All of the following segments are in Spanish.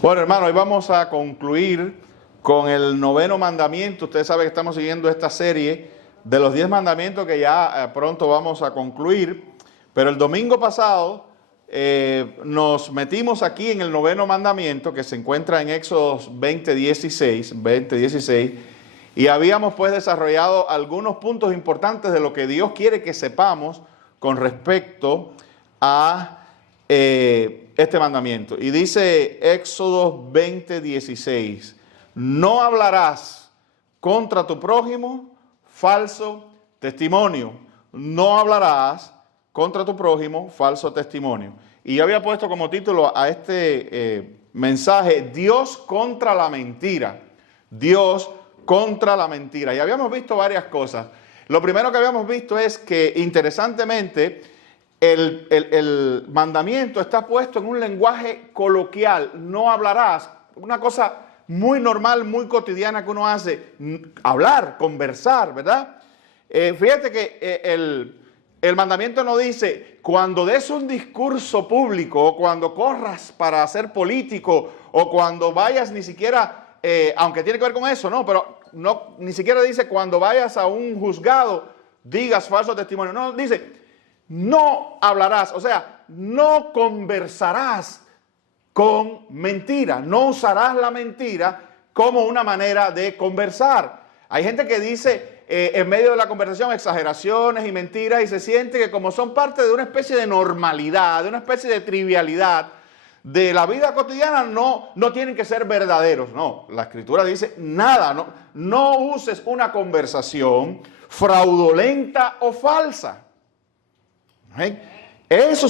Bueno, hermano, hoy vamos a concluir con el 9º mandamiento. Ustedes saben que estamos siguiendo esta serie de los 10 mandamientos que ya pronto vamos a concluir. Pero el domingo pasado nos metimos aquí en el 9º mandamiento que se encuentra en Éxodo 20:16, y habíamos pues desarrollado algunos puntos importantes de lo que Dios quiere que sepamos con respecto a este mandamiento. Y dice Éxodo 20:16, no hablarás contra tu prójimo falso testimonio. No hablarás contra tu prójimo falso testimonio. Y yo había puesto como título a este mensaje, Dios contra la mentira. Dios contra la mentira. Y habíamos visto varias cosas. Lo primero que habíamos visto es que, interesantemente, el mandamiento está puesto en un lenguaje coloquial. No hablarás. Una cosa muy normal, muy cotidiana que uno hace. Hablar, conversar, ¿verdad? Fíjate que el mandamiento no dice, cuando des un discurso público, o cuando corras para ser político, o cuando vayas ni siquiera, aunque tiene que ver con eso, ¿no? Pero no, ni siquiera dice cuando vayas a un juzgado, digas falso testimonio. No, dice, no hablarás, o sea, no conversarás con mentira, no usarás la mentira como una manera de conversar. Hay gente que dice en medio de la conversación exageraciones y mentiras y se siente que como son parte de una especie de normalidad, de una especie de trivialidad de la vida cotidiana, no tienen que ser verdaderos. No, la Escritura dice nada, no uses una conversación fraudulenta o falsa. Eso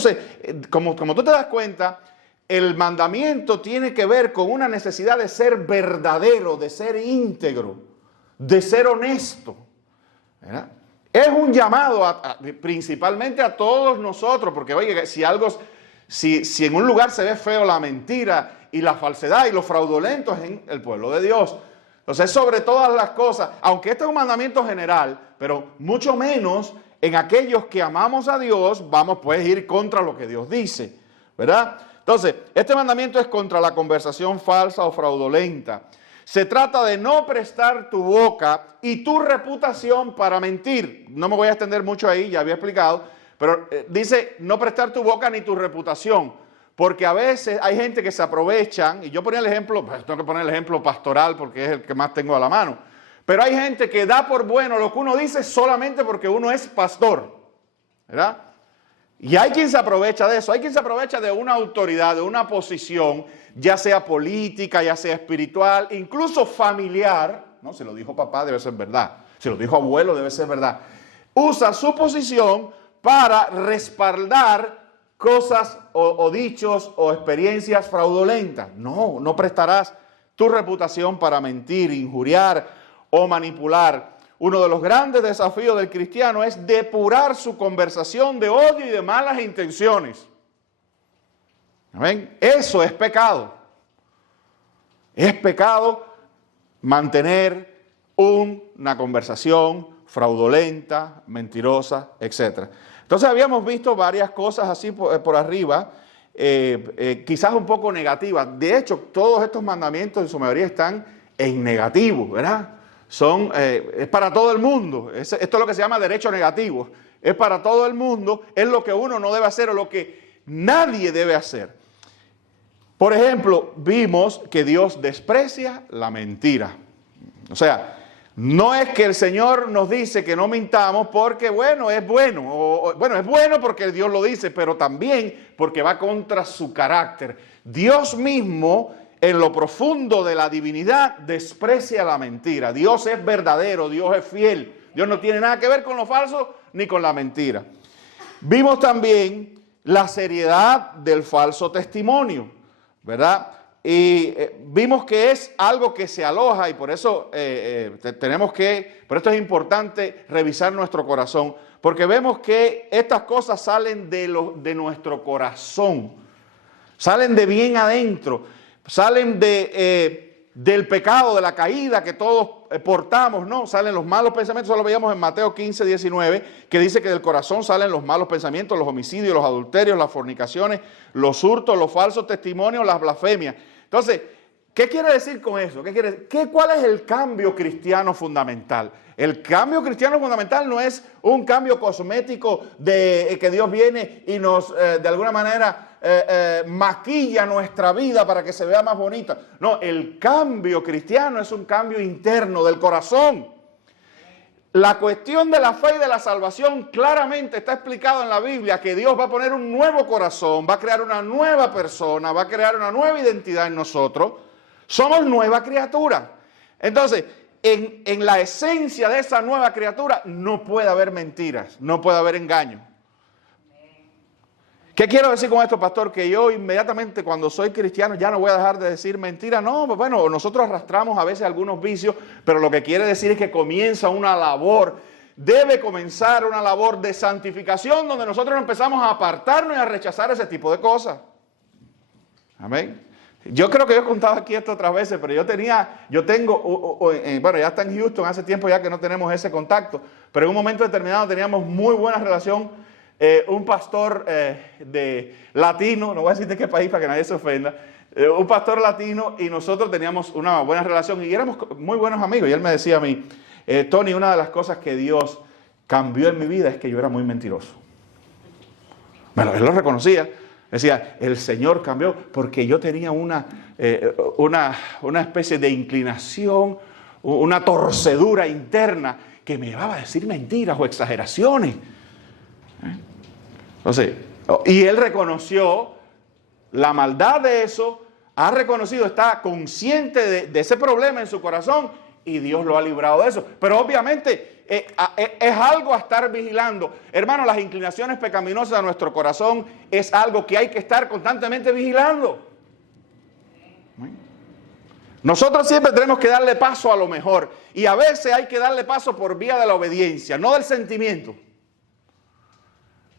como tú te das cuenta, el mandamiento tiene que ver con una necesidad de ser verdadero, de ser íntegro, de ser honesto, ¿verdad? Es un llamado principalmente a todos nosotros, porque oye, si en un lugar se ve feo la mentira y la falsedad y lo fraudulento es en el pueblo de Dios. Entonces, sobre todas las cosas, aunque este es un mandamiento general, pero mucho menos en aquellos que amamos a Dios, vamos pues a ir contra lo que Dios dice, ¿verdad? Entonces, este mandamiento es contra la conversación falsa o fraudulenta. Se trata de no prestar tu boca y tu reputación para mentir. No me voy a extender mucho ahí, ya había explicado, pero dice no prestar tu boca ni tu reputación, porque a veces hay gente que se aprovechan, y yo ponía el ejemplo, pues tengo que poner el ejemplo pastoral porque es el que más tengo a la mano, pero hay gente que da por bueno lo que uno dice solamente porque uno es pastor, ¿verdad? Y hay quien se aprovecha de eso, hay quien se aprovecha de una autoridad, de una posición, ya sea política, ya sea espiritual, incluso familiar, ¿no? Si lo dijo papá, debe ser verdad. Si lo dijo abuelo, debe ser verdad. Usa su posición para respaldar cosas o dichos o experiencias fraudulentas. No prestarás tu reputación para mentir, injuriar o manipular. Uno de los grandes desafíos del cristiano es depurar su conversación de odio y de malas intenciones. ¿Ven? Eso es pecado. Es pecado mantener una conversación fraudulenta, mentirosa, etc. Entonces habíamos visto varias cosas así por arriba, quizás un poco negativas. De hecho, todos estos mandamientos en su mayoría están en negativo, ¿verdad? Es para todo el mundo. Esto es lo que se llama derecho negativo. Es para todo el mundo, es lo que uno no debe hacer o lo que nadie debe hacer. Por ejemplo, vimos que Dios desprecia la mentira. O sea, no es que el Señor nos dice que no mintamos porque, es bueno. Es bueno porque Dios lo dice, pero también porque va contra su carácter. Dios mismo, en lo profundo de la divinidad, desprecia la mentira. Dios es verdadero, Dios es fiel. Dios no tiene nada que ver con lo falso ni con la mentira. Vimos también la seriedad del falso testimonio, ¿verdad? Y vimos que es algo que se aloja y por eso por esto es importante revisar nuestro corazón, porque vemos que estas cosas salen de nuestro corazón, salen de bien adentro, salen del pecado, de la caída que todos portamos, ¿no? Salen los malos pensamientos, eso lo veíamos en Mateo 15:19, que dice que del corazón salen los malos pensamientos, los homicidios, los adulterios, las fornicaciones, los hurtos, los falsos testimonios, las blasfemias. Entonces, ¿qué quiere decir con eso? ¿Cuál es el cambio cristiano fundamental? El cambio cristiano fundamental no es un cambio cosmético de que Dios viene y nos, de alguna manera, maquilla nuestra vida para que se vea más bonita. No, el cambio cristiano es un cambio interno del corazón. La cuestión de la fe y de la salvación claramente está explicado en la Biblia, que Dios va a poner un nuevo corazón, va a crear una nueva persona, va a crear una nueva identidad en nosotros. Somos nueva criatura. Entonces, en la esencia de esa nueva criatura no puede haber mentiras, no puede haber engaño. ¿Qué quiero decir con esto, pastor? Que yo inmediatamente cuando soy cristiano ya no voy a dejar de decir mentiras. No, pues bueno, nosotros arrastramos a veces algunos vicios, pero lo que quiere decir es que comienza una labor, debe comenzar una labor de santificación donde nosotros empezamos a apartarnos y a rechazar ese tipo de cosas. Amén. Yo creo que yo he contado aquí esto otras veces, pero bueno, ya está en Houston, hace tiempo ya que no tenemos ese contacto, pero en un momento determinado teníamos muy buena relación. Un pastor de latino, no voy a decir de qué país para que nadie se ofenda, un pastor latino, y nosotros teníamos una buena relación y éramos muy buenos amigos. Y él me decía a mí, Tony, una de las cosas que Dios cambió en mi vida es que yo era muy mentiroso. Bueno, él lo reconocía. Decía, el Señor cambió porque yo tenía una especie de inclinación, una torcedura interna que me llevaba a decir mentiras o exageraciones. Entonces, y él reconoció la maldad de eso, ha reconocido, está consciente de ese problema en su corazón y Dios lo ha librado de eso. Pero obviamente es algo a estar vigilando. Hermano, las inclinaciones pecaminosas de nuestro corazón es algo que hay que estar constantemente vigilando. Nosotros siempre tenemos que darle paso a lo mejor y a veces hay que darle paso por vía de la obediencia, no del sentimiento.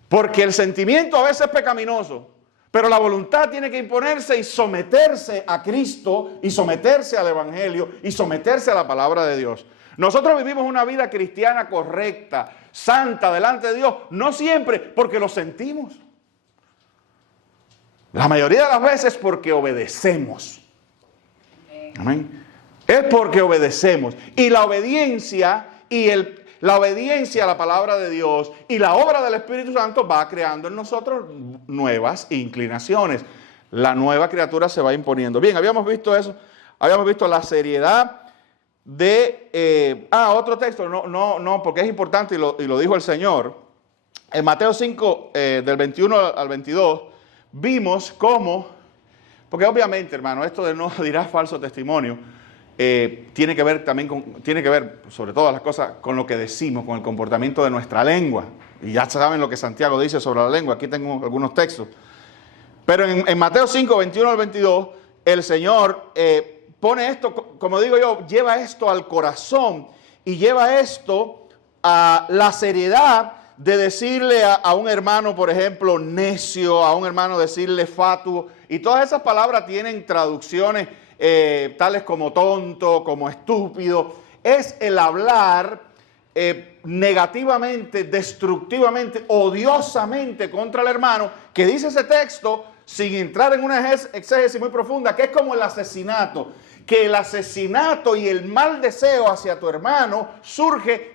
Porque el sentimiento a veces es pecaminoso, pero la voluntad tiene que imponerse y someterse a Cristo y someterse al Evangelio y someterse a la palabra de Dios. Nosotros vivimos una vida cristiana correcta, santa, delante de Dios, no siempre porque lo sentimos. La mayoría de las veces porque obedecemos. Amén. Es porque obedecemos. Y la obediencia la obediencia a la palabra de Dios y la obra del Espíritu Santo va creando en nosotros nuevas inclinaciones. La nueva criatura se va imponiendo. Bien, habíamos visto eso. Habíamos visto la seriedad de... otro texto. No, porque es importante y lo dijo el Señor. En Mateo 5, del 21 al 22, vimos cómo... Porque obviamente, hermano, esto de no dirás falso testimonio... tiene que ver también sobre todas las cosas, con lo que decimos, con el comportamiento de nuestra lengua. Y ya saben lo que Santiago dice sobre la lengua. Aquí tengo algunos textos. Pero en Mateo 5, 21 al 22, el Señor pone esto, como digo yo, lleva esto al corazón y lleva esto a la seriedad de decirle a un hermano, por ejemplo, necio, a un hermano decirle fatuo. Y todas esas palabras tienen traducciones tales como tonto, como estúpido. Es el hablar negativamente, destructivamente, odiosamente contra el hermano, que dice ese texto sin entrar en una exégesis muy profunda, que es como el asesinato, que el asesinato y el mal deseo hacia tu hermano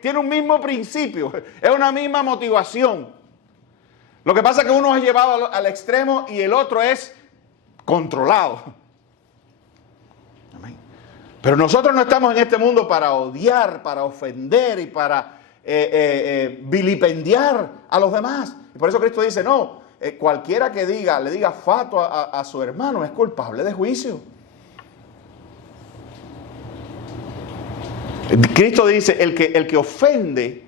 tiene un mismo principio, es una misma motivación. Lo que pasa es que uno es llevado al extremo y el otro es controlado. Pero nosotros no estamos en este mundo para odiar, para ofender y para vilipendiar a los demás. Y por eso Cristo dice, no, cualquiera que le diga fatuo a su hermano es culpable de juicio. Cristo dice, el que ofende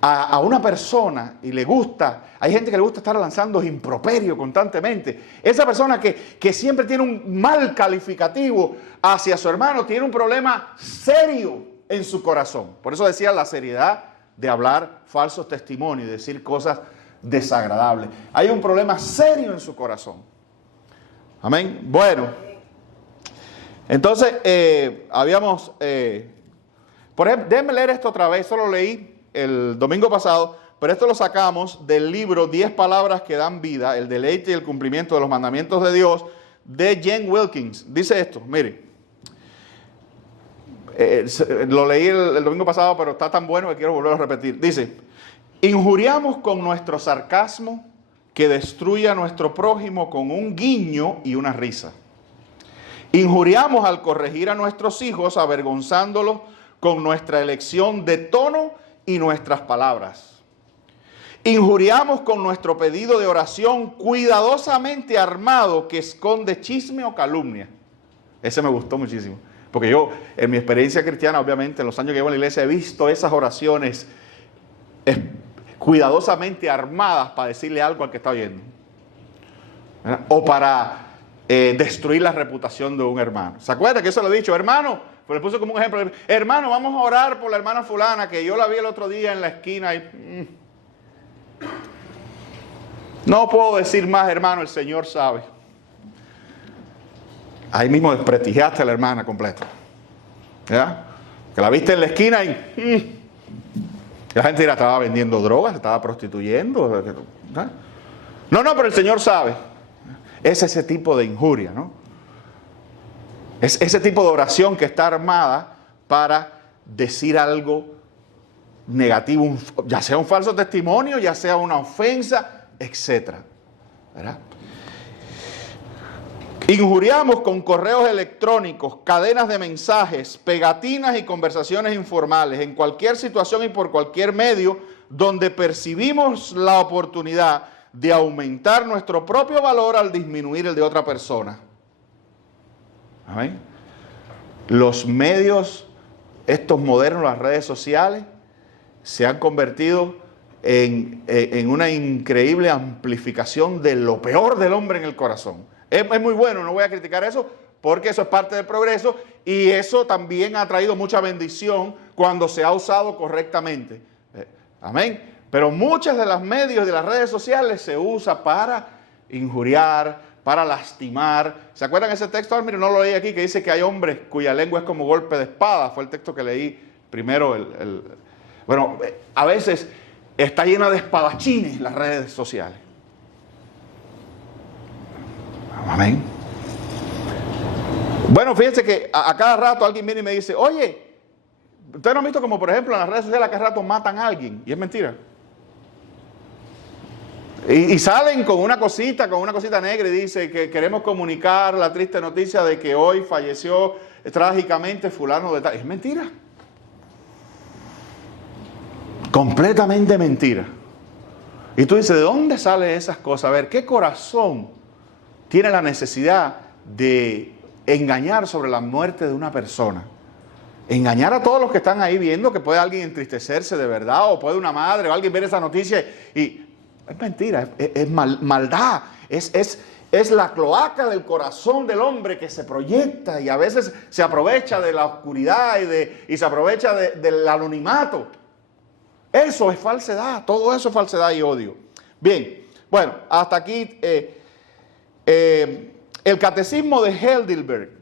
a una persona y le gusta, hay gente que le gusta estar lanzando improperio constantemente. Esa persona que siempre tiene un mal calificativo hacia su hermano, tiene un problema serio en su corazón. Por eso decía la seriedad de hablar falsos testimonios y decir cosas desagradables. Hay un problema serio en su corazón. Amén. Bueno, entonces por ejemplo, déjenme leer esto otra vez, solo leí el domingo pasado, pero esto lo sacamos del libro 10 palabras que dan vida, el deleite y el cumplimiento de los mandamientos de Dios, de Jen Wilkins. Dice esto, mire. Lo leí el domingo pasado, pero está tan bueno que quiero volverlo a repetir. Dice, injuriamos con nuestro sarcasmo que destruye a nuestro prójimo con un guiño y una risa. Injuriamos al corregir a nuestros hijos, avergonzándolos con nuestra elección de tono y nuestras palabras. Injuriamos con nuestro pedido de oración cuidadosamente armado que esconde chisme o calumnia. Ese me gustó muchísimo. Porque yo, en mi experiencia cristiana, obviamente, en los años que llevo en la iglesia, he visto esas oraciones cuidadosamente armadas para decirle algo al que está oyendo. ¿Verdad? O para destruir la reputación de un hermano. ¿Se acuerda que eso lo he dicho? Hermano, pues le puse como un ejemplo. Hermano, vamos a orar por la hermana fulana, que yo la vi el otro día en la esquina y... No puedo decir más, hermano, el Señor sabe. Ahí mismo desprestigiaste a la hermana completa. ¿Ya? Que la viste en la esquina y... La gente dirá, estaba vendiendo drogas, estaba prostituyendo. ¿Ya? No, pero el Señor sabe. Es ese tipo de injuria, ¿no? Es ese tipo de oración que está armada para decir algo negativo, ya sea un falso testimonio, ya sea una ofensa, etc. ¿Verdad? Injuriamos con correos electrónicos, cadenas de mensajes, pegatinas y conversaciones informales, en cualquier situación y por cualquier medio donde percibimos la oportunidad de aumentar nuestro propio valor al disminuir el de otra persona. ¿Amén? Los medios, estos modernos, las redes sociales, se han convertido en una increíble amplificación de lo peor del hombre en el corazón. Es muy bueno, no voy a criticar eso, porque eso es parte del progreso y eso también ha traído mucha bendición cuando se ha usado correctamente. Amén. Pero muchas de las medios de las redes sociales se usa para injuriar, para lastimar. ¿Se acuerdan ese texto? Mire, no lo leí aquí, que dice que hay hombres cuya lengua es como golpe de espada. Fue el texto que leí primero. Bueno, a veces está llena de espadachines las redes sociales. Amén. Bueno, fíjense que a cada rato alguien viene y me dice, oye, ¿ustedes no han visto como por ejemplo en las redes sociales a cada rato matan a alguien? Y es mentira. Y salen con una cosita negra y dice que queremos comunicar la triste noticia de que hoy falleció trágicamente fulano de tal. Es mentira. Completamente mentira. Y tú dices, ¿de dónde salen esas cosas? A ver, ¿qué corazón tiene la necesidad de engañar sobre la muerte de una persona? Engañar a todos los que están ahí viendo que puede alguien entristecerse de verdad, o puede una madre o alguien ver esa noticia y... Es mentira, es maldad, es la cloaca del corazón del hombre que se proyecta y a veces se aprovecha de la oscuridad y se aprovecha del anonimato. Eso es falsedad, todo eso es falsedad y odio. Bien, bueno, hasta aquí el catecismo de Heidelberg.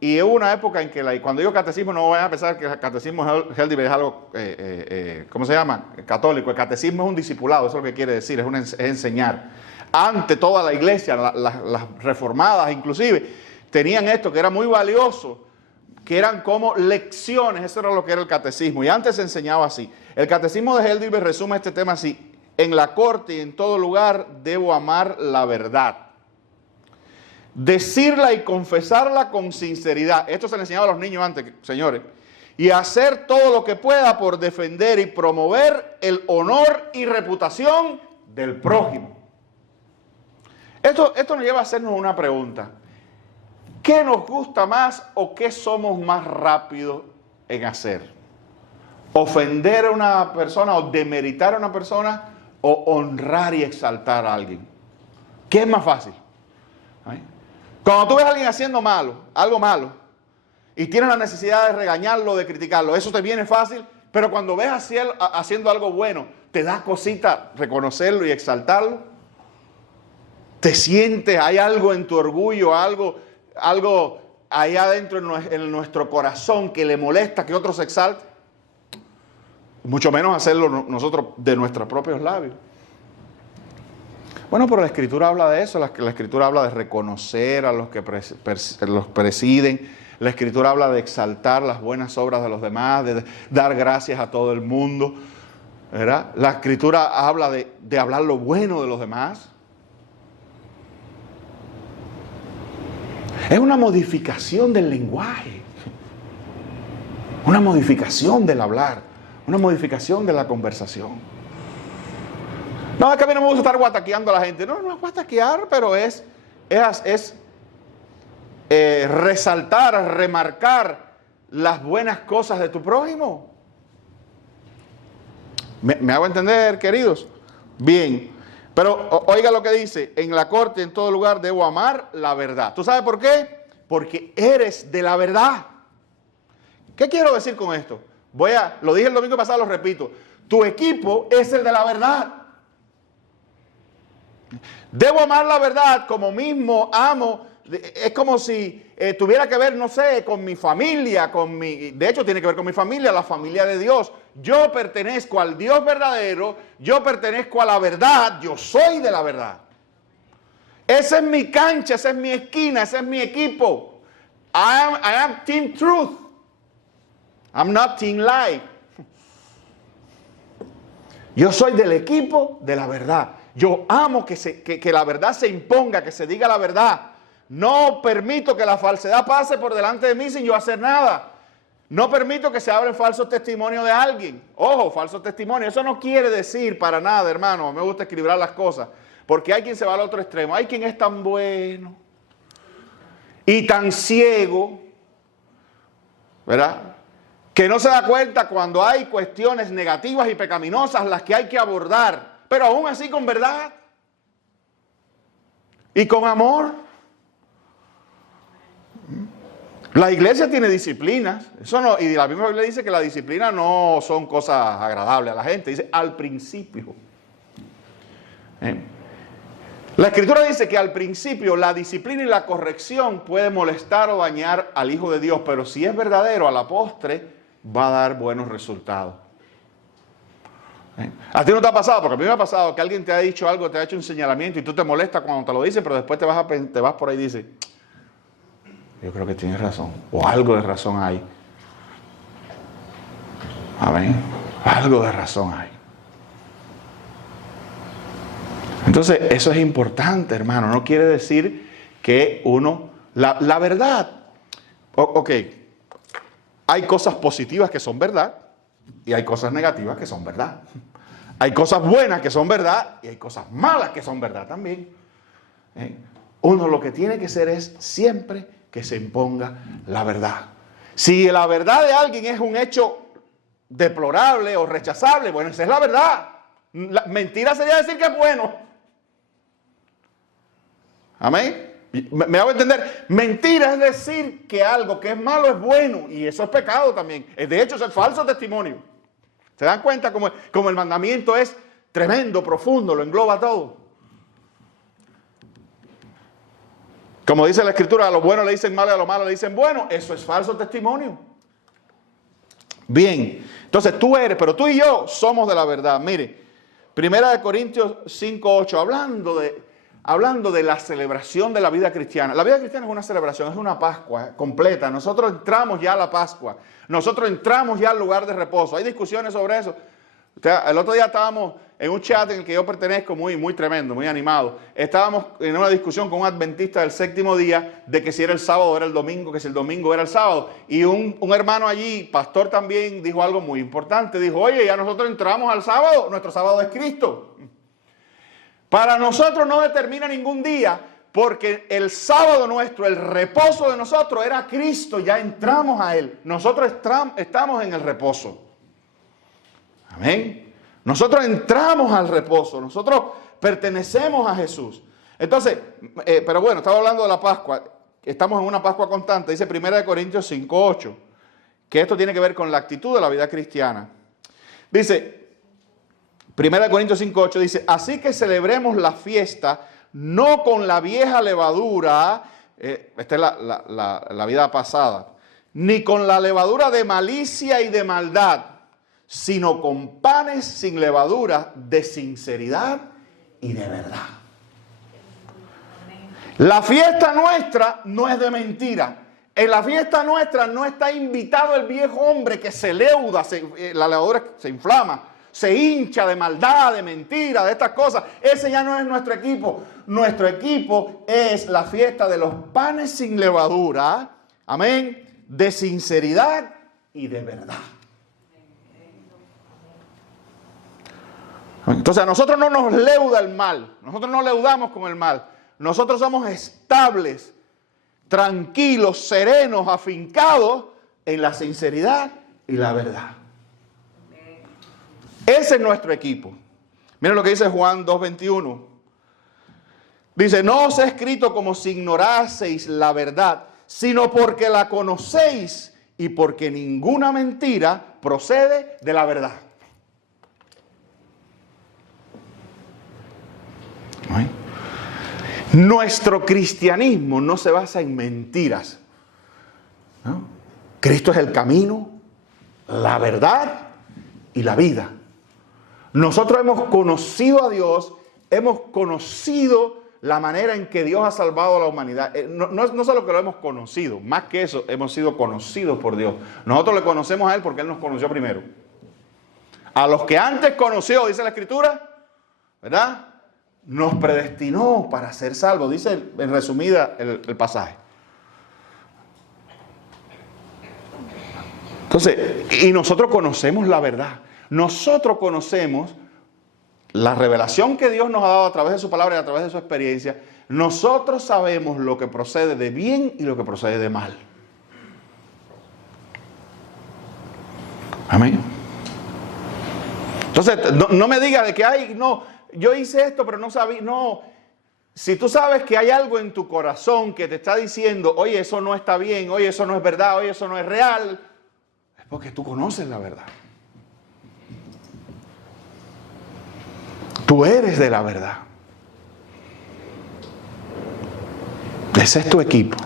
Y hubo una época en que, cuando digo catecismo, no vayan a pensar que el catecismo de Heidelberg es algo, ¿cómo se llama? Católico. El catecismo es un discipulado, eso es lo que quiere decir, es enseñar. Ante toda la iglesia, las reformadas inclusive, tenían esto que era muy valioso, que eran como lecciones, eso era lo que era el catecismo. Y antes se enseñaba así. El catecismo de Heidelberg resume este tema así: en la corte y en todo lugar debo amar la verdad, decirla y confesarla con sinceridad. Esto se le enseñaba a los niños antes, señores. Y hacer todo lo que pueda por defender y promover el honor y reputación del prójimo. Esto nos lleva a hacernos una pregunta. ¿Qué nos gusta más o qué somos más rápidos en hacer? ¿Ofender a una persona o demeritar a una persona o honrar y exaltar a alguien? ¿Qué es más fácil? ¿Ay? Cuando tú ves a alguien haciendo algo malo, y tienes la necesidad de regañarlo, de criticarlo, eso te viene fácil, pero cuando ves haciendo algo bueno, te da cosita reconocerlo y exaltarlo. Te sientes, hay algo en tu orgullo, algo ahí adentro en nuestro corazón que le molesta que otros se exalten. Mucho menos hacerlo nosotros de nuestros propios labios. Bueno, pero la Escritura habla de eso, la Escritura habla de reconocer a los que los presiden, la Escritura habla de exaltar las buenas obras de los demás, de dar gracias a todo el mundo, ¿verdad? La Escritura habla de hablar lo bueno de los demás. Es una modificación del lenguaje, una modificación del hablar, una modificación de la conversación. No, es que a mí no me gusta estar guataqueando a la gente. No, no es guataquear, pero es resaltar, remarcar las buenas cosas de tu prójimo. ¿Me hago entender, queridos? Bien, pero oiga lo que dice: en la corte, en todo lugar, debo amar la verdad. ¿Tú sabes por qué? Porque eres de la verdad. ¿Qué quiero decir con esto? Lo dije el domingo pasado, lo repito. Tu equipo es el de la verdad. Debo amar la verdad como mismo amo. Es como si tuviera que ver, no sé, con mi familia, de hecho tiene que ver con mi familia, la familia de Dios. Yo pertenezco al Dios verdadero, yo pertenezco a la verdad, yo soy de la verdad. Esa es mi cancha, esa es mi esquina, ese es mi equipo. I am Team Truth. I'm not Team Lie. Yo soy del equipo de la verdad. Yo amo que la verdad se imponga, que se diga la verdad. No permito que la falsedad pase por delante de mí sin yo hacer nada. No permito que se abran falsos testimonios de alguien. Ojo, falsos testimonios. Eso no quiere decir para nada, hermano. Me gusta equilibrar las cosas. Porque hay quien se va al otro extremo. Hay quien es tan bueno y tan ciego, ¿verdad?, que no se da cuenta cuando hay cuestiones negativas y pecaminosas las que hay que abordar. Pero aún así con verdad y con amor. La iglesia tiene disciplinas. Eso no, y la misma Biblia dice que la disciplina no son cosas agradables a la gente. Dice al principio. La Escritura dice que al principio la disciplina y la corrección puede molestar o dañar al Hijo de Dios. Pero si es verdadero, a la postre va a dar buenos resultados. ¿A ti no te ha pasado? Porque a mí me ha pasado que alguien te ha dicho algo, te ha hecho un señalamiento y tú te molestas cuando te lo dice, pero después te vas por ahí y dices: yo creo que tienes razón, o algo de razón hay. Amén. Algo de razón hay. Entonces, eso es importante, hermano. No quiere decir que uno... La verdad... Ok. Hay cosas positivas que son verdad y hay cosas negativas que son verdad. Hay cosas buenas que son verdad y hay cosas malas que son verdad también. Uno lo que tiene que ser es siempre que se imponga la verdad. Si la verdad de alguien es un hecho deplorable o rechazable, bueno, esa es la verdad. La mentira sería decir que es bueno. Amén. ¿Me hago entender? Mentira es decir que algo que es malo es bueno, y eso es pecado también. De hecho, es falso testimonio. ¿Se dan cuenta cómo el mandamiento es tremendo, profundo, lo engloba todo? Como dice la Escritura, a lo bueno le dicen malo y a lo malo le dicen bueno. Eso es falso testimonio. Bien, entonces pero tú y yo somos de la verdad. Mire, 1 Corintios 5:8, hablando de la celebración de la vida cristiana. La vida cristiana es una celebración, es una Pascua completa. Nosotros entramos ya a la Pascua. Nosotros entramos ya al lugar de reposo. Hay discusiones sobre eso. El otro día estábamos en un chat en el que yo pertenezco, muy tremendo, muy animado. Estábamos en una discusión con un adventista del séptimo día de que si era el sábado o era el domingo, que si el domingo era el sábado. Y un hermano allí, pastor también, dijo algo muy importante. Dijo: oye, ya nosotros entramos al sábado, nuestro sábado es Cristo. Para nosotros no determina ningún día, porque el sábado nuestro, el reposo de nosotros era Cristo, ya entramos a Él. Nosotros estamos en el reposo. Amén. Nosotros entramos al reposo, nosotros pertenecemos a Jesús. Entonces, pero bueno, estaba hablando de la Pascua, estamos en una Pascua constante, dice 1 Corintios 5:8, que esto tiene que ver con la actitud de la vida cristiana. Dice... 1 Corintios 5:8 dice: así que celebremos la fiesta no con la vieja levadura, esta es la vida pasada, ni con la levadura de malicia y de maldad, sino con panes sin levadura de sinceridad y de verdad. La fiesta nuestra no es de mentira. En la fiesta nuestra no está invitado el viejo hombre que se leuda, la levadura se inflama, se hincha de maldad, de mentira, de estas cosas. Ese ya no es nuestro equipo. Nuestro equipo es la fiesta de los panes sin levadura, amén, de sinceridad y de verdad. Entonces a nosotros no nos leuda el mal, nosotros no leudamos con el mal. Nosotros somos estables, tranquilos, serenos, afincados en la sinceridad y la verdad. Ese es nuestro equipo. Miren lo que dice Juan 2:21. Dice, no os he escrito como si ignoraseis la verdad, sino porque la conocéis y porque ninguna mentira procede de la verdad. ¿No? Nuestro cristianismo no se basa en mentiras, ¿no? Cristo es el camino, la verdad y la vida. Nosotros hemos conocido a Dios, hemos conocido la manera en que Dios ha salvado a la humanidad. No solo que lo hemos conocido, más que eso, hemos sido conocidos por Dios. Nosotros le conocemos a Él porque Él nos conoció primero. A los que antes conoció, dice la Escritura, ¿verdad?, nos predestinó para ser salvos, dice en resumida el pasaje. Entonces, y nosotros conocemos la verdad. Nosotros conocemos la revelación que Dios nos ha dado a través de su palabra y a través de su experiencia. Nosotros sabemos lo que procede de bien y lo que procede de mal. Amén. Entonces, no me digas de que ay, no, yo hice esto, pero no sabía. No, si tú sabes que hay algo en tu corazón que te está diciendo, oye, eso no está bien, oye, eso no es verdad, oye, eso no es real, es porque tú conoces la verdad. Tú eres de la verdad. Ese es tu equipo.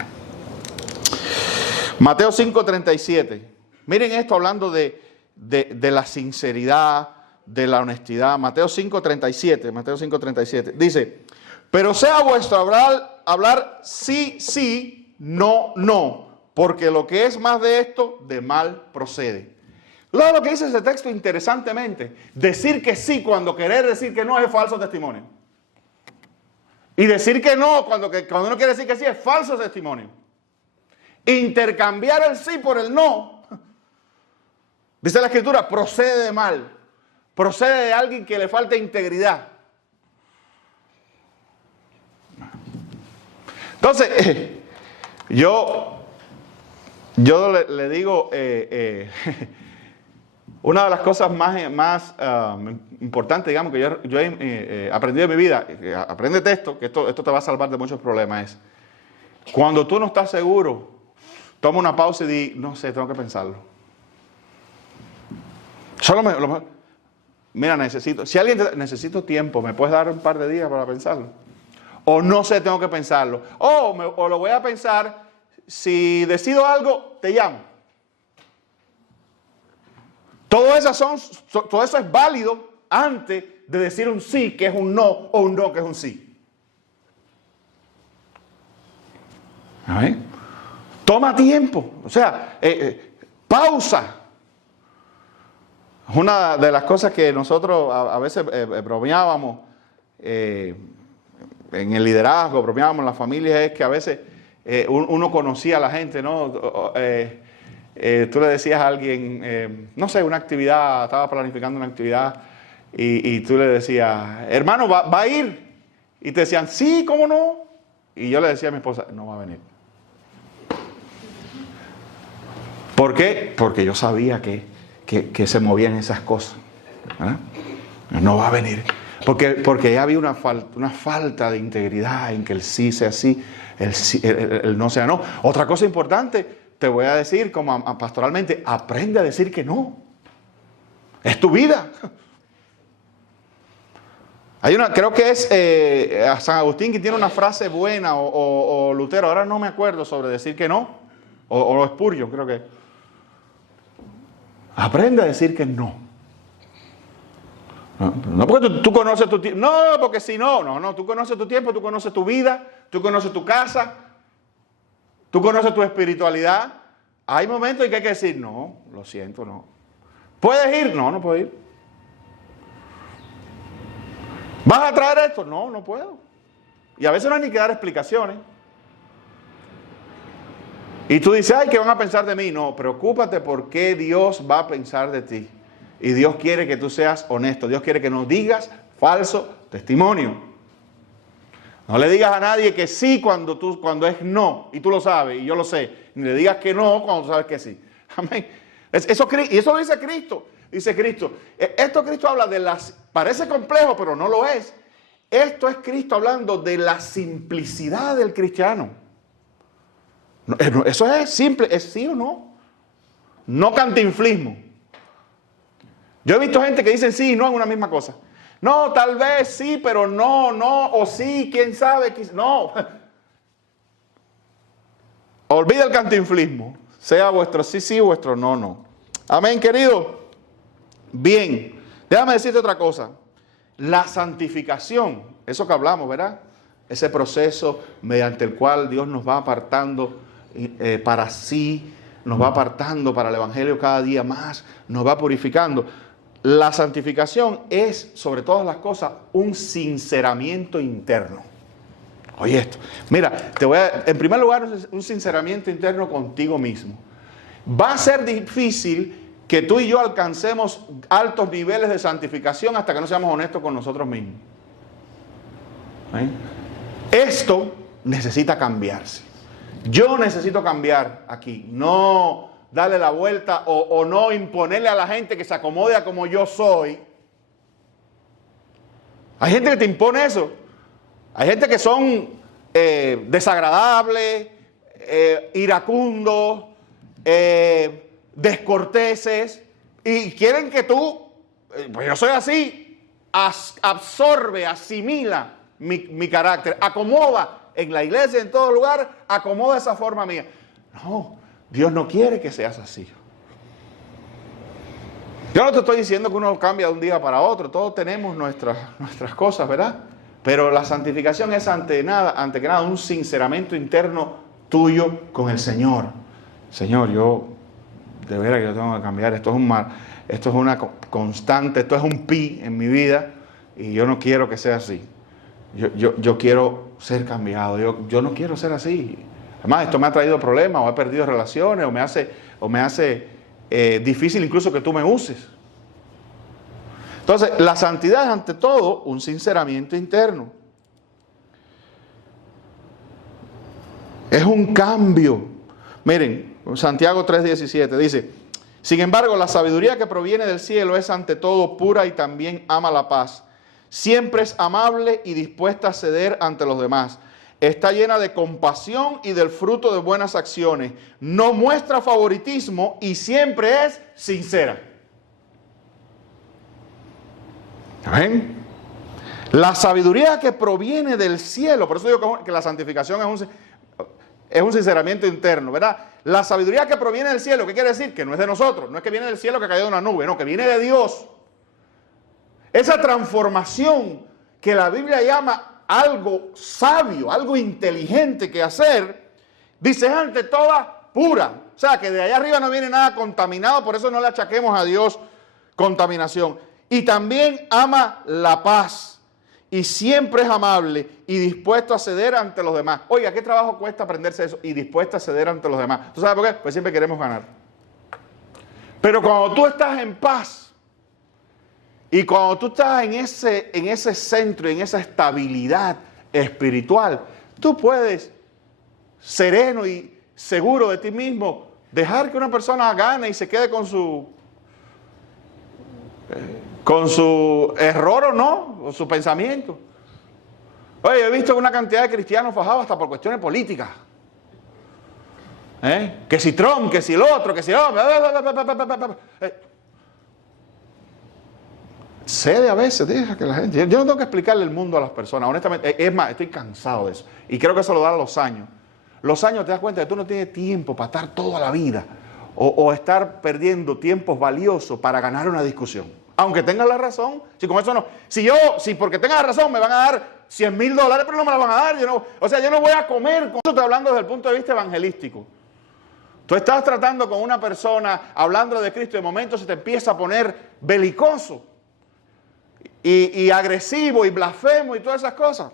Mateo 5:37. Miren esto hablando de la sinceridad, de la honestidad. Mateo 5:37. Dice, pero sea vuestro hablar sí, sí, no, no, porque lo que es más de esto, de mal procede. Luego lo que dice ese texto interesantemente, decir que sí cuando querer decir que no es falso testimonio. Y decir que no cuando uno quiere decir que sí es falso testimonio. Intercambiar el sí por el no, dice la Escritura, procede de mal. Procede de alguien que le falta integridad. Entonces, yo le digo, una de las cosas más importantes, digamos, que yo he aprendido en mi vida, apréndete esto, que esto te va a salvar de muchos problemas, es, cuando tú no estás seguro, toma una pausa y di, no sé, tengo que pensarlo. Mira, necesito tiempo, ¿me puedes dar un par de días para pensarlo? O no sé, tengo que pensarlo. O lo voy a pensar, si decido algo, te llamo. Todo eso es válido antes de decir un sí que es un no o un no que es un sí. ¿A ver? Toma tiempo, o sea, pausa. Una de las cosas que nosotros a veces bromeábamos en el liderazgo, bromeábamos en las familias, es que a veces uno conocía a la gente, ¿no? Tú le decías a alguien, no sé, una actividad, estaba planificando una actividad y tú le decías, hermano, ¿va a ir? Y te decían, sí, ¿cómo no? Y yo le decía a mi esposa, no va a venir. ¿Por qué? Porque yo sabía que se movían esas cosas, ¿verdad? No va a venir. Porque ya había una falta de integridad en que el sí sea sí, el no sea no. Otra cosa importante, te voy a decir como pastoralmente, aprende a decir que no. Es tu vida. Creo que es San Agustín que tiene una frase buena, o Lutero, ahora no me acuerdo, sobre decir que no, o Spurgeon, creo que. Aprende a decir que no. No porque tú conoces tu tiempo. No, porque si no, tú conoces tu tiempo, tú conoces tu vida, tú conoces tu casa, tú conoces tu espiritualidad. Hay momentos en que hay que decir, no, lo siento, no. ¿Puedes ir? No, no puedo ir. ¿Vas a traer esto? No, no puedo. Y a veces no hay ni que dar explicaciones. Y tú dices, ay, ¿qué van a pensar de mí? No, preocúpate por qué Dios va a pensar de ti. Y Dios quiere que tú seas honesto. Dios quiere que no digas falso testimonio. No le digas a nadie que sí cuando es no. Y tú lo sabes, y yo lo sé. Ni le digas que no cuando tú sabes que sí. Amén. Y eso lo dice Cristo. Dice Cristo. Esto Cristo habla de las... Parece complejo, pero no lo es. Esto es Cristo hablando de la simplicidad del cristiano. Eso es simple, es sí o no. No cantinflismo. Yo he visto gente que dice sí y no en una misma cosa. No, tal vez sí, pero no, o sí, quién sabe. No. Olvida el cantinflismo. Sea vuestro sí, sí, vuestro no, no. Amén, querido. Bien, déjame decirte otra cosa. La santificación, eso que hablamos, ¿verdad? Ese proceso mediante el cual Dios nos va apartando para sí, nos va apartando para el Evangelio cada día más, nos va purificando. La santificación es, sobre todas las cosas, un sinceramiento interno. Oye esto, mira, en primer lugar, un sinceramiento interno contigo mismo. Va a ser difícil que tú y yo alcancemos altos niveles de santificación hasta que no seamos honestos con nosotros mismos. ¿Eh? Esto necesita cambiarse. Yo necesito cambiar aquí, no darle la vuelta o no imponerle a la gente que se acomode a como yo soy. Hay gente que te impone eso. Hay gente que son desagradables, iracundos, descorteses y quieren que tú, pues yo soy así, absorbe, asimila mi carácter, acomoda en la iglesia, en todo lugar, acomoda esa forma mía. No, Dios no quiere que seas así. Yo no te estoy diciendo que uno cambia de un día para otro, todos tenemos nuestras cosas, ¿verdad? Pero la santificación es ante que nada, un sinceramiento interno tuyo con el Señor. Señor, yo de veras que yo tengo que cambiar, esto es una constante, esto es un pi en mi vida y yo no quiero que sea así. Yo quiero ser cambiado, yo no quiero ser así. Además, esto me ha traído problemas, o he perdido relaciones, o me hace difícil incluso que tú me uses. Entonces, la santidad es ante todo un sinceramiento interno. Es un cambio. Miren, Santiago 3:17 dice, sin embargo, la sabiduría que proviene del cielo es ante todo pura y también ama la paz. Siempre es amable y dispuesta a ceder ante los demás. Está llena de compasión y del fruto de buenas acciones. No muestra favoritismo y siempre es sincera. ¿Amén? La sabiduría que proviene del cielo, por eso digo que la santificación es un sinceramiento interno, ¿verdad? La sabiduría que proviene del cielo, ¿qué quiere decir? Que no es de nosotros, no es que viene del cielo que cayó de una nube, no, que viene de Dios. Esa transformación que la Biblia llama algo sabio, algo inteligente que hacer, dice es ante toda pura. O sea, que de allá arriba no viene nada contaminado, por eso no le achaquemos a Dios contaminación. Y también ama la paz y siempre es amable y dispuesto a ceder ante los demás. Oiga, ¿qué trabajo cuesta aprenderse eso? Y dispuesto a ceder ante los demás. ¿Tú sabes por qué? Pues siempre queremos ganar. Pero cuando tú estás en paz, y cuando tú estás en ese centro, en esa estabilidad espiritual, tú puedes, sereno y seguro de ti mismo, dejar que una persona gane y se quede con su error o no, o su pensamiento. Oye, he visto una cantidad de cristianos fajados hasta por cuestiones políticas. Que si Trump, que si el otro, que si el otro. Cede a veces, deja que la gente... Yo no tengo que explicarle el mundo a las personas, honestamente. Es más, estoy cansado de eso. Y creo que eso lo dan los años. Los años te das cuenta que tú no tienes tiempo para estar toda la vida o estar perdiendo tiempos valiosos para ganar una discusión. Aunque tengas la razón, si con eso no... Si porque tengas la razón me van a dar $100,000, pero no me la van a dar. Yo no voy a comer. Eso estoy hablando desde el punto de vista evangelístico. Tú estás tratando con una persona, hablando de Cristo, y de momento se te empieza a poner belicoso y agresivo y blasfemo y todas esas cosas.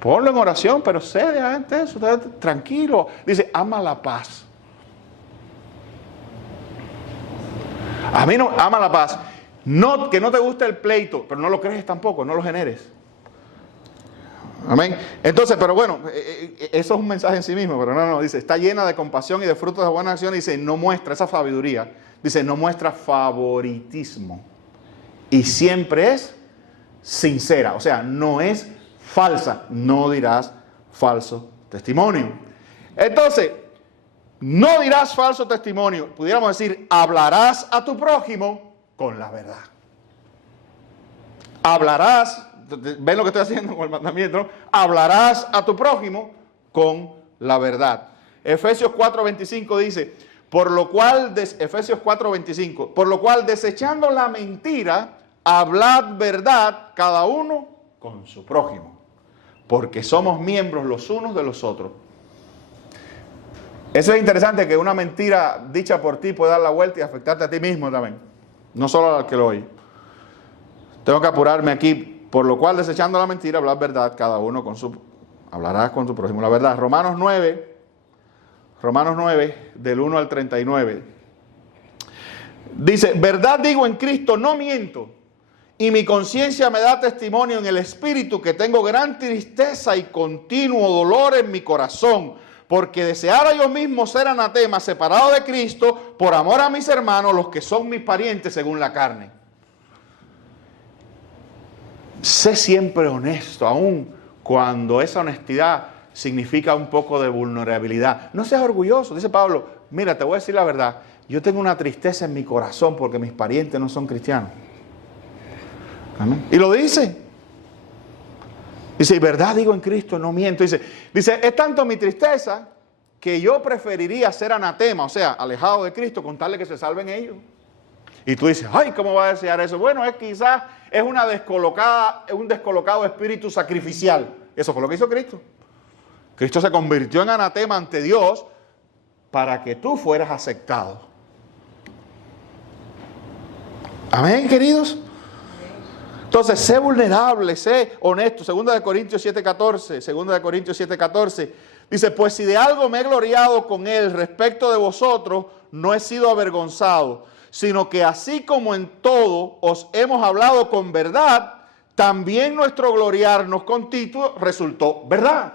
Ponlo en oración, pero cede ante eso, tranquilo. Dice, ama la paz. A mí no, ama la paz. No, que no te guste el pleito, pero no lo crees tampoco, no lo generes. Amén. Entonces, pero bueno, eso es un mensaje en sí mismo, pero no, dice, está llena de compasión y de frutos de buena acción. Dice, no muestra esa sabiduría. Dice, no muestra favoritismo. Y siempre es sincera, o sea, no es falsa. No dirás falso testimonio. Entonces, no dirás falso testimonio. Pudiéramos decir, hablarás a tu prójimo con la verdad. Hablarás. ¿Ven lo que estoy haciendo con el mandamiento? ¿No? Hablarás a tu prójimo con la verdad. Efesios 4:25 dice, por lo cual, Efesios 4:25, por lo cual desechando la mentira, hablad verdad cada uno con su prójimo, porque somos miembros los unos de los otros. Eso es interesante, que una mentira dicha por ti puede dar la vuelta y afectarte a ti mismo también, no solo al que lo oye. Tengo que apurarme aquí. Por lo cual, desechando la mentira, hablar verdad, cada uno hablarás con su prójimo la verdad. Romanos 9, del 1 al 39. Dice, verdad digo en Cristo, no miento. Y mi conciencia me da testimonio en el Espíritu que tengo gran tristeza y continuo dolor en mi corazón. Porque deseara yo mismo ser anatema, separado de Cristo, por amor a mis hermanos, los que son mis parientes según la carne. Sé siempre honesto, aun cuando esa honestidad significa un poco de vulnerabilidad. No seas orgulloso, dice Pablo. Mira, te voy a decir la verdad. Yo tengo una tristeza en mi corazón porque mis parientes no son cristianos. Amén. Y lo dice. Dice, verdad digo en Cristo, no miento. Dice, es tanto mi tristeza que yo preferiría ser anatema, o sea, alejado de Cristo, con tal de que se salven ellos. Y tú dices, ay, ¿cómo va a desear eso? Bueno, quizás es un descolocado espíritu sacrificial. Eso fue lo que hizo Cristo. Cristo se convirtió en anatema ante Dios para que tú fueras aceptado. Amén, queridos. Entonces, sé vulnerable, sé honesto. 2 Corintios 7:14. Dice, pues si de algo me he gloriado con él respecto de vosotros, no he sido avergonzado, sino que así como en todo os hemos hablado con verdad, también nuestro gloriarnos con Tito resultó verdad.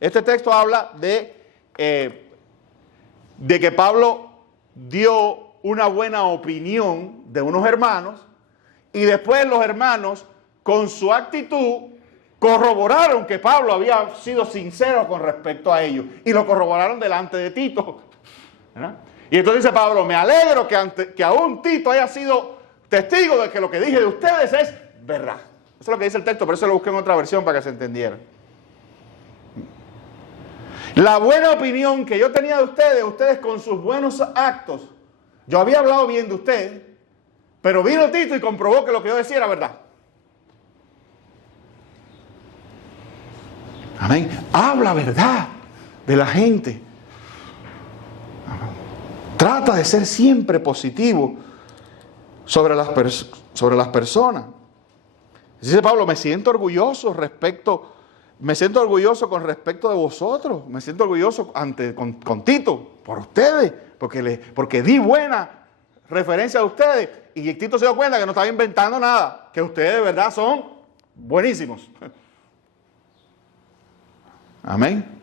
Este texto habla de que Pablo dio una buena opinión de unos hermanos, y después los hermanos, con su actitud, corroboraron que Pablo había sido sincero con respecto a ellos, y lo corroboraron delante de Tito, ¿verdad? Y entonces dice Pablo, me alegro que aún Tito haya sido testigo de que lo que dije de ustedes es verdad. Eso es lo que dice el texto, por eso lo busqué en otra versión para que se entendiera. La buena opinión que yo tenía de ustedes con sus buenos actos, yo había hablado bien de ustedes, pero vino Tito y comprobó que lo que yo decía era verdad. Amén. Habla verdad de la gente. Trata de ser siempre positivo sobre las personas. Dice Pablo, me siento orgulloso con respecto de vosotros. Me siento orgulloso con Tito, por ustedes, porque di buena referencia a ustedes. Y Tito se dio cuenta que no estaba inventando nada, que ustedes de verdad son buenísimos. Amén.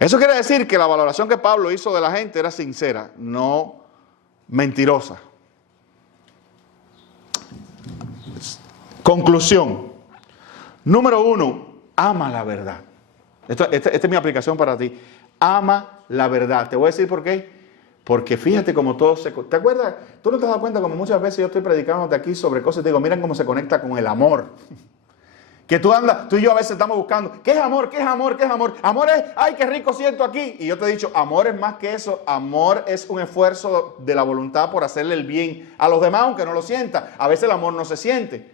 Eso quiere decir que la valoración que Pablo hizo de la gente era sincera, no mentirosa. Conclusión. Número 1, ama la verdad. Esta es mi aplicación para ti. Ama la verdad. Te voy a decir por qué. Porque fíjate cómo todo se... ¿Te acuerdas? Tú no te has dado cuenta como muchas veces yo estoy predicando de aquí sobre cosas y te digo, miren cómo se conecta con el amor. Que tú y yo a veces estamos buscando, ¿qué es amor? ¿Qué es amor? ¿Qué es amor? Amor es, ay, qué rico siento aquí. Y yo te he dicho, amor es más que eso. Amor es un esfuerzo de la voluntad por hacerle el bien a los demás, aunque no lo sienta. A veces el amor no se siente.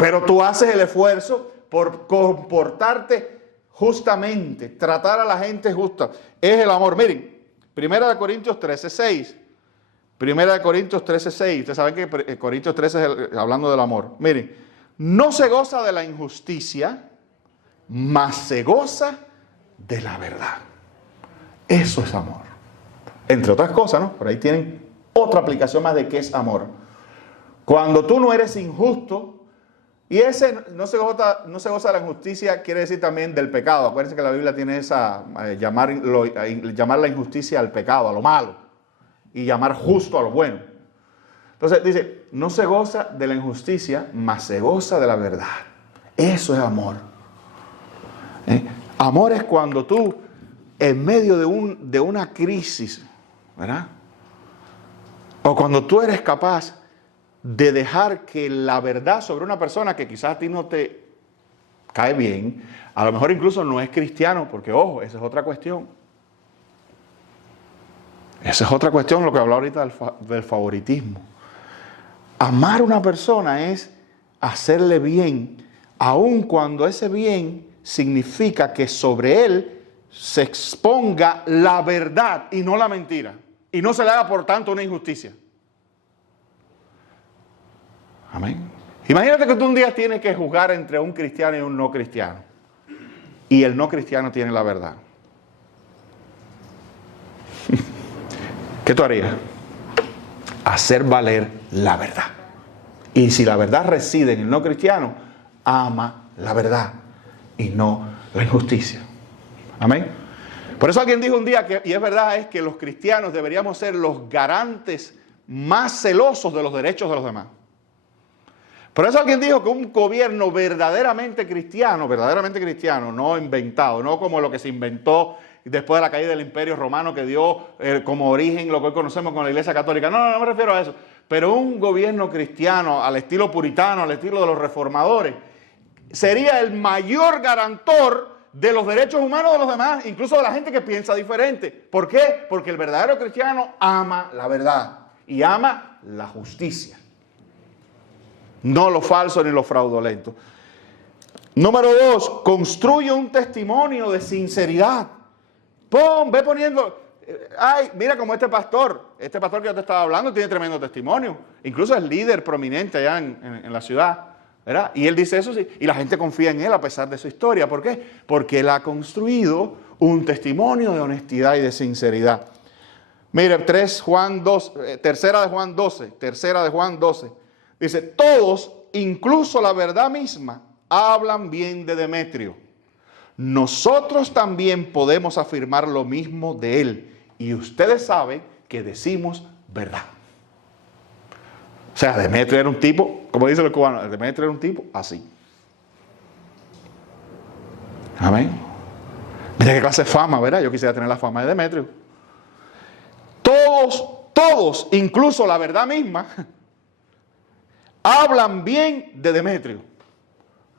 Pero tú haces el esfuerzo por comportarte justamente, tratar a la gente justa. Es el amor. Miren, 1 Corintios 13:6. 1 Corintios 13:6. Ustedes saben que Corintios 13 es hablando del amor. Miren, no se goza de la injusticia, mas se goza de la verdad. Eso es amor. Entre otras cosas, ¿no? Por ahí tienen otra aplicación más de qué es amor. Cuando tú no eres injusto, y ese no se goza de la injusticia, quiere decir también del pecado. Acuérdense que la Biblia tiene esa, llamar la injusticia al pecado, a lo malo, y llamar justo a lo bueno. Entonces dice, no se goza de la injusticia, mas se goza de la verdad. Eso es amor. Amor es cuando tú, en medio de una crisis, ¿verdad? O cuando tú eres capaz de dejar que la verdad sobre una persona que quizás a ti no te cae bien, a lo mejor incluso no es cristiano, porque ojo, esa es otra cuestión. Esa es otra cuestión, lo que hablaba ahorita del favoritismo. Amar a una persona es hacerle bien, aun cuando ese bien significa que sobre él se exponga la verdad y no la mentira, y no se le haga por tanto una injusticia. Amén. Imagínate que tú un día tienes que juzgar entre un cristiano y un no cristiano, y el no cristiano tiene la verdad. ¿Qué tú harías? Hacer valer la verdad. Y si la verdad reside en el no cristiano, ama la verdad y no la injusticia. Amén. Por eso alguien dijo un día, y es verdad, es que los cristianos deberíamos ser los garantes más celosos de los derechos de los demás. Por eso alguien dijo que un gobierno verdaderamente cristiano, no inventado, no como lo que se inventó después de la caída del Imperio Romano, que dio como origen lo que hoy conocemos como la Iglesia Católica. No me refiero a eso. Pero un gobierno cristiano al estilo puritano, al estilo de los reformadores, sería el mayor garantor de los derechos humanos de los demás, incluso de la gente que piensa diferente. ¿Por qué? Porque el verdadero cristiano ama la verdad y ama la justicia. No lo falso ni lo fraudulento. Número 2, construye un testimonio de sinceridad. Ve poniendo, mira como este pastor que yo te estaba hablando tiene tremendo testimonio. Incluso es líder prominente allá en la ciudad, ¿verdad? Y él dice eso, sí, y la gente confía en él a pesar de su historia. ¿Por qué? Porque él ha construido un testimonio de honestidad y de sinceridad. Mire, tercera de Juan 12. Dice, todos, incluso la verdad misma, hablan bien de Demetrio. Nosotros también podemos afirmar lo mismo de él. Y ustedes saben que decimos verdad. O sea, Demetrio era un tipo, como dicen los cubanos, Demetrio era un tipo así. Amén. Mira qué clase de fama, ¿verdad? Yo quisiera tener la fama de Demetrio. Todos, incluso la verdad misma, hablan bien de Demetrio.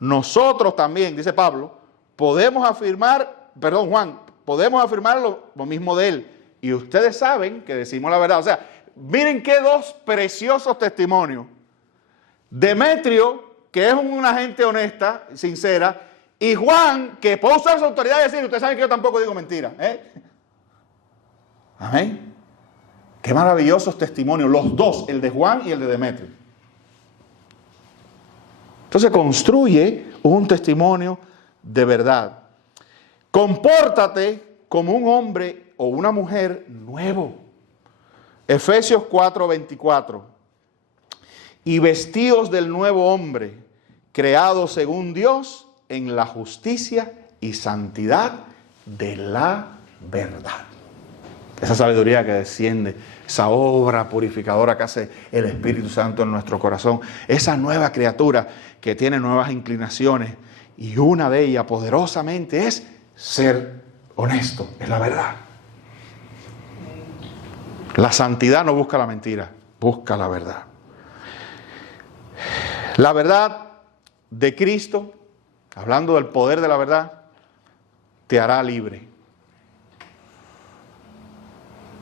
Nosotros también, dice Pablo, podemos afirmar lo mismo de él. Y ustedes saben que decimos la verdad. O sea, miren qué dos preciosos testimonios. Demetrio, que es una gente honesta, sincera, y Juan, que puede usar su autoridad y decir, ustedes saben que yo tampoco digo mentira. Amén. Qué maravillosos testimonios, los dos, el de Juan y el de Demetrio. Entonces construye un testimonio de verdad. Compórtate como un hombre o una mujer nuevo. Efesios 4:24. Y vestíos del nuevo hombre, creado según Dios en la justicia y santidad de la verdad. Esa sabiduría que desciende, esa obra purificadora que hace el Espíritu Santo en nuestro corazón, esa nueva criatura que tiene nuevas inclinaciones, y una de ellas poderosamente es ser honesto, es la verdad. La santidad no busca la mentira, busca la verdad. La verdad de Cristo, hablando del poder de la verdad, te hará libre.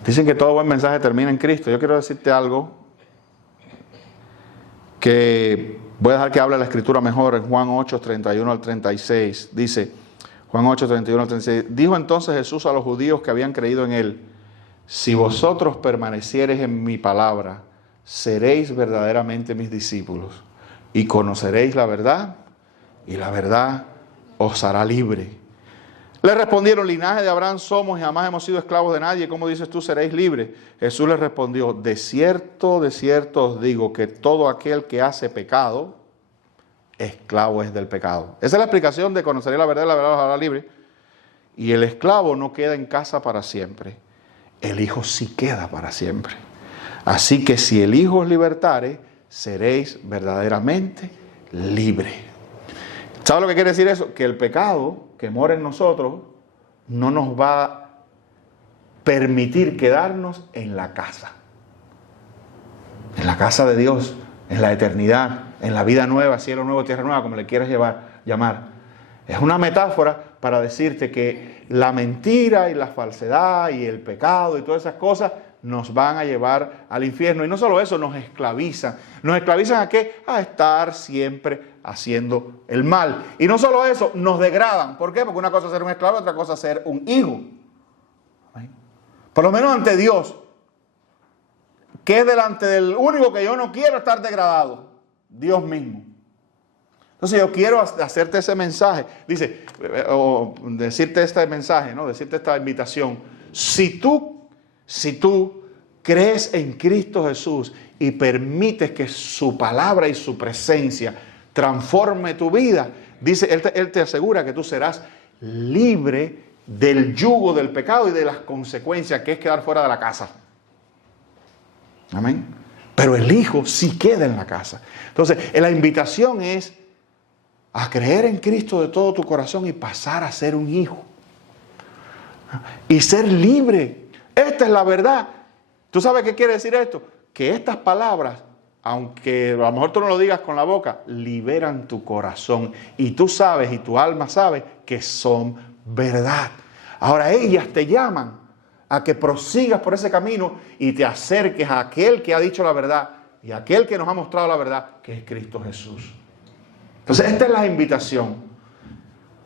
Dicen que todo buen mensaje termina en Cristo. Yo quiero decirte algo. que voy a dejar que hable la Escritura mejor en Juan 8, 31 al 36. Dice, Juan 8, 31 al 36. Dijo entonces Jesús a los judíos que habían creído en él: si vosotros permaneciereis en mi palabra, seréis verdaderamente mis discípulos y conoceréis la verdad, y la verdad os hará libre. Le respondieron: linaje de Abraham somos y jamás hemos sido esclavos de nadie. ¿Cómo dices tú, seréis libres? Jesús les respondió: de cierto os digo que todo aquel que hace pecado, esclavo es del pecado. Esa es la explicación de conoceréis la verdad os hará libre. Y el esclavo no queda en casa para siempre, el Hijo sí queda para siempre. Así que si el Hijo os libertare, seréis verdaderamente libres. ¿Sabe lo que quiere decir eso? Que el pecado que mora en nosotros no nos va a permitir quedarnos en la casa de Dios, en la eternidad, en la vida nueva, cielo nuevo, tierra nueva, como le quieras llamar. Es una metáfora para decirte que la mentira y la falsedad y el pecado y todas esas cosas nos van a llevar al infierno. Y no solo eso, nos esclavizan. ¿Nos esclavizan a qué? A estar siempre haciendo el mal. Y no solo eso, nos degradan. ¿Por qué? Porque una cosa es ser un esclavo, otra cosa es ser un hijo. Por lo menos ante Dios, que es delante del único que yo no quiero estar degradado, Dios mismo. Entonces yo quiero hacerte ese mensaje, dice, o decirte este mensaje, ¿no? Decirte esta invitación. Si tú crees en Cristo Jesús y permites que su palabra y su presencia transforme tu vida, dice, Él te asegura que tú serás libre del yugo del pecado y de las consecuencias que es quedar fuera de la casa. Amén. Pero el Hijo sí queda en la casa. Entonces, la invitación es a creer en Cristo de todo tu corazón y pasar a ser un hijo. Y ser libre. Esta es la verdad. ¿Tú sabes qué quiere decir esto? Que estas palabras, aunque a lo mejor tú no lo digas con la boca, liberan tu corazón. Y tú sabes y tu alma sabe que son verdad. Ahora ellas te llaman a que prosigas por ese camino y te acerques a aquel que ha dicho la verdad y a aquel que nos ha mostrado la verdad, que es Cristo Jesús. Entonces esta es la invitación,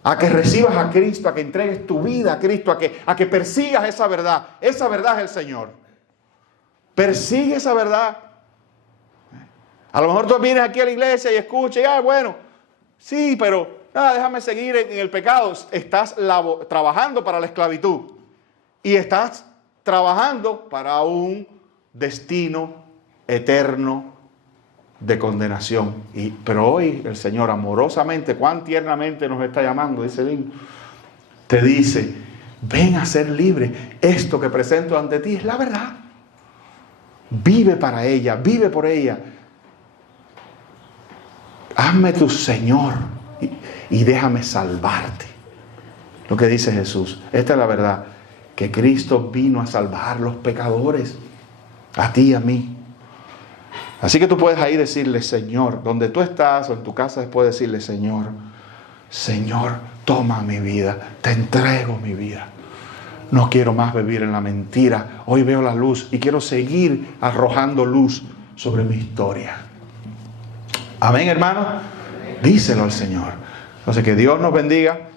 a que recibas a Cristo, a que entregues tu vida a Cristo, a que persigas esa verdad. Esa verdad es el Señor. Persigue esa verdad. A lo mejor tú vienes aquí a la iglesia y escuchas, bueno, sí, pero déjame seguir en el pecado. Estás trabajando para la esclavitud y estás trabajando para un destino eterno de condenación. Pero hoy el Señor amorosamente, cuán tiernamente nos está llamando, dice bien, te dice: ven a ser libre. Esto que presento ante ti es la verdad. Vive para ella, vive por ella. Hazme tu Señor y déjame salvarte. Lo que dice Jesús, esta es la verdad, que Cristo vino a salvar los pecadores, a ti y a mí. Así que tú puedes ahí decirle: Señor, donde tú estás o en tu casa, puedes decirle: Señor, toma mi vida, te entrego mi vida. No quiero más vivir en la mentira. Hoy veo la luz y quiero seguir arrojando luz sobre mi historia. Amén, hermano. Díselo al Señor. Entonces, que Dios nos bendiga.